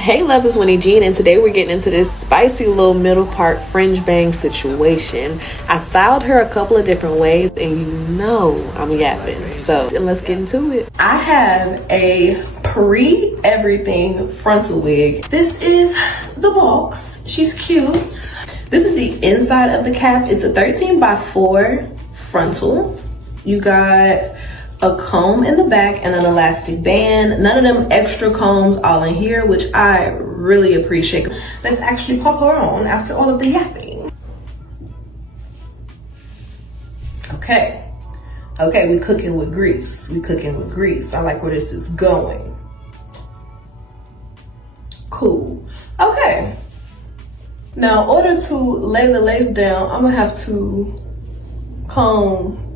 Hey loves, it's Winnie Jean, and today we're getting into this spicy little middle part fringe bang situation. I styled her a couple of different ways, and you know I'm yapping, so let's get into it. I have a pre-everything frontal wig. This is the box. She's cute. This is the inside of the cap. It's a 13x4 frontal. You got a comb in the back and an elastic band. None of them extra combs all in here, which I really appreciate. Let's actually pop her on after all of the yapping. Okay, we cooking with grease. I like where this is going. Cool. Okay, now in order to lay the lace down, I'm gonna have to comb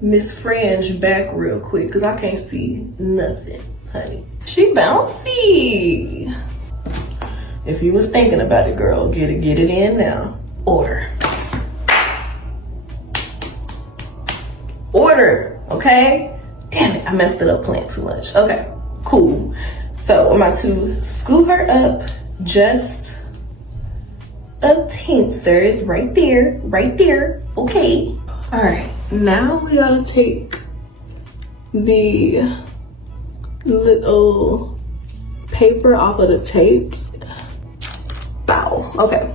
Miss Fringe back real quick because I can't see nothing, honey. She bouncy. If you was thinking about it, girl, get it in now. Order, okay? Damn it, I messed it up playing too much. Okay, cool. So I'm about to scoop her up just a teensy. It's right there, okay? All right. Now we gotta take the little paper off of the tapes. Bow. Okay.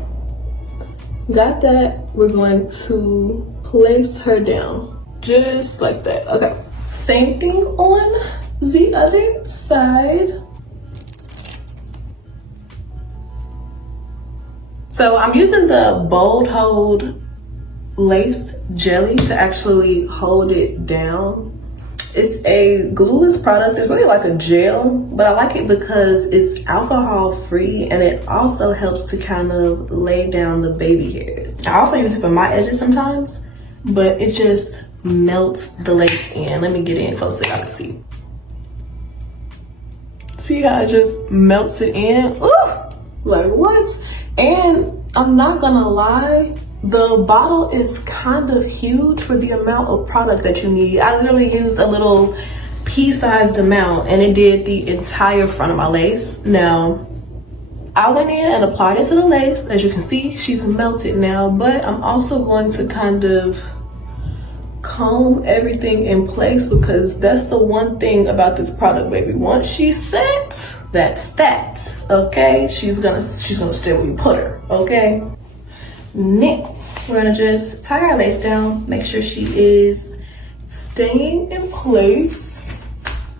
Got that. We're going to place her down just like that. Okay. Same thing on the other side. So I'm using the Bold Hold lace jelly to actually hold it down. It's a glueless product. It's really like a gel, but I like it because it's alcohol free and it also helps to kind of lay down the baby hairs. I also use it for my edges sometimes, but it just melts the lace in. Let me get in close so y'all can see. See how it just melts it in? Ooh, like what? And I'm not gonna lie, the bottle is kind of huge for the amount of product that you need. I literally used a little pea-sized amount and it did the entire front of my lace. Now, I went in and applied it to the lace. As you can see, she's melted now, but I'm also going to kind of comb everything in place because that's the one thing about this product, baby. Once she's set, that's that, okay? She's gonna stay where you put her, okay? Now, we're gonna just tie our lace down, make sure she is staying in place.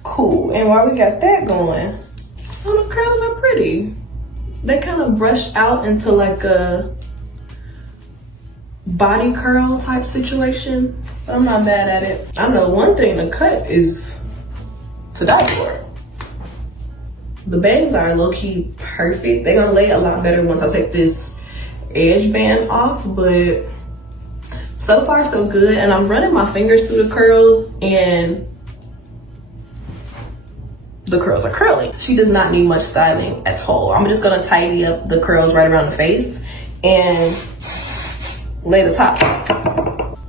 Cool, and while we got that going, oh, the curls are pretty. They kind of brush out into like a body curl type situation, but I'm not mad at it. I know one thing to cut is to die for. The bangs are low-key perfect. They're gonna lay a lot better once I take this edge band off, but so far so good. And I'm running my fingers through the curls and the curls are curling. She does not need much styling at all. I'm just gonna tidy up the curls right around the face and lay the top.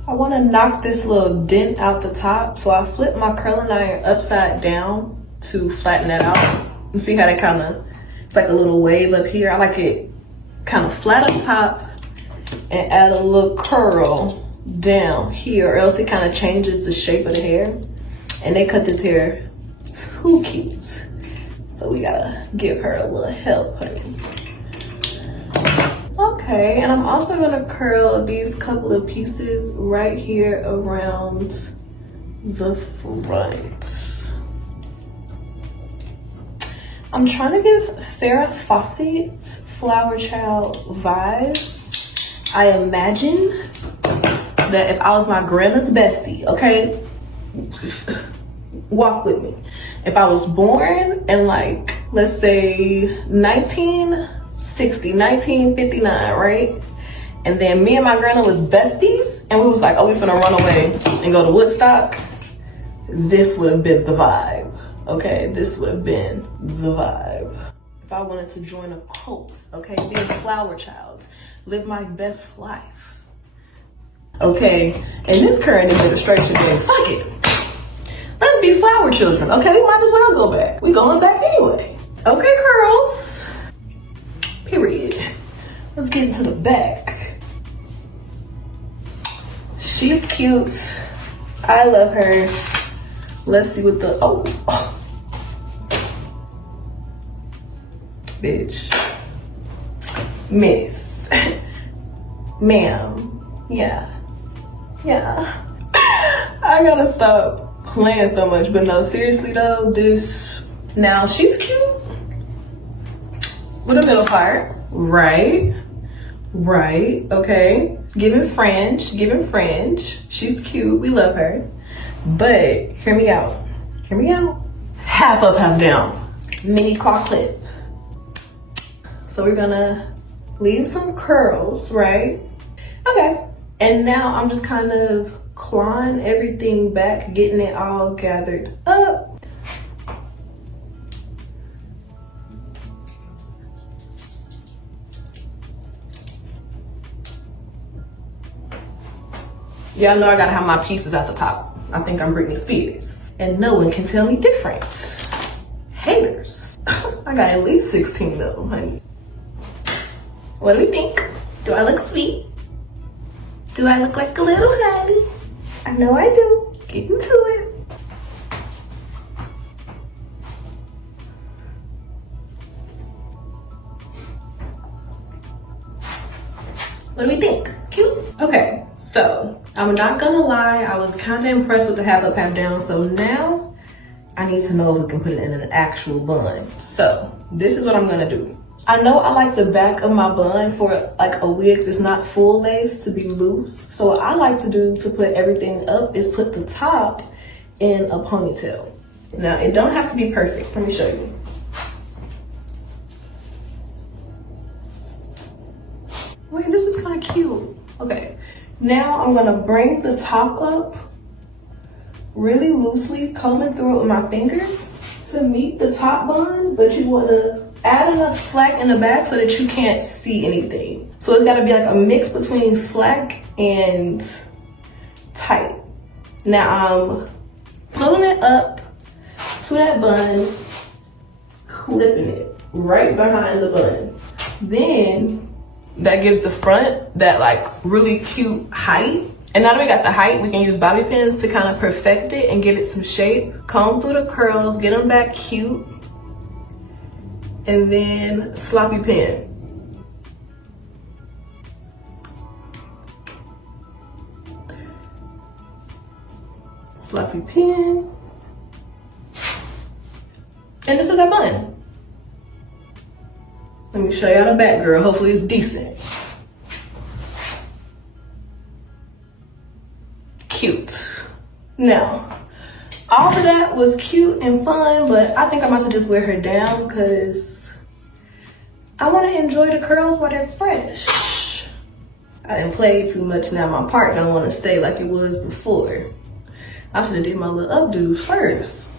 I want to knock this little dent out the top, so I flip my curling iron upside down to flatten that out. You see how that kind of, it's like a little wave up here. I like it kind of flat up top and add a little curl down here, or else it kind of changes the shape of the hair. And they cut this hair too cute, so we gotta give her a little help, honey. Okay, and I'm also gonna curl these couple of pieces right here around the front. I'm trying to give Farrah Fawcett's Flower Child vibes. I imagine that if I was my grandma's bestie, okay, walk with me. If I was born in like, let's say 1960, 1959, right? And then me and my grandma was besties and we was like, oh, we finna run away and go to Woodstock. This would have been the vibe, okay? This would have been the vibe. If I wanted to join a cult, okay, be a flower child, live my best life. Okay, in this current administration, then fuck it. Let's be flower children, okay? We might as well go back. We going back anyway. Okay, girls. get to the back. She's cute. I love her. Let's see what the, oh. Bitch. Miss. Ma'am. Yeah. I gotta stop playing so much, but no, seriously though, now she's cute with a middle part, right, okay, giving fringe, she's cute, we love her, but hear me out, half up, half down, mini claw clip. So we're gonna leave some curls, right? Okay, and now I'm just kind of clawing everything back, getting it all gathered up. Y'all know I gotta have my pieces at the top. I think I'm Britney Spears. And no one can tell me different. Haters. I got at least 16 though, honey. What do we think? Do I look sweet? Do I look like a little honey? I know I do. Get into it. What do we think? Cute? Okay, so I'm not gonna lie, I was kind of impressed with the half up, half down. So now I need to know if we can put it in an actual bun. So this is what I'm gonna do. I know I like the back of my bun for like a wig that's not full lace to be loose. So what I like to do to put everything up is put the top in a ponytail. Now it don't have to be perfect. Let me show you. Wait, this is kind of cute. Okay, now I'm gonna bring the top up really loosely, combing through it with my fingers to meet the top bun, but you wanna add enough slack in the back so that you can't see anything. So it's gotta be like a mix between slack and tight. Now I'm pulling it up to that bun, clipping it right behind the bun. Then that gives the front that like really cute height. And now that we got the height, we can use bobby pins to kind of perfect it and give it some shape. Comb through the curls, get them back cute. And then sloppy pin. Sloppy pin. And this is our bun. Let me show y'all the back, girl. Hopefully it's decent. Cute. Now, all of that was cute and fun, but I think I'm about to just wear her down because I want to enjoy the curls while they're fresh. I didn't play too much. Now my part don't want to stay like it was before. I should have did my little updos first.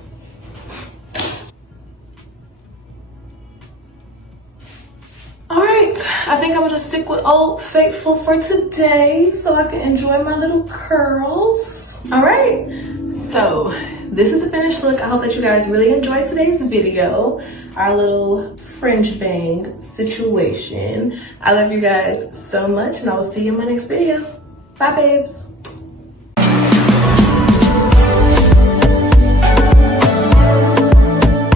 All right, I think I'm gonna stick with Old Faithful for today so I can enjoy my little curls. All right, so this is the finished look. I hope that you guys really enjoyed today's video, our little fringe bang situation. I love you guys so much and I will see you in my next video. Bye, babes.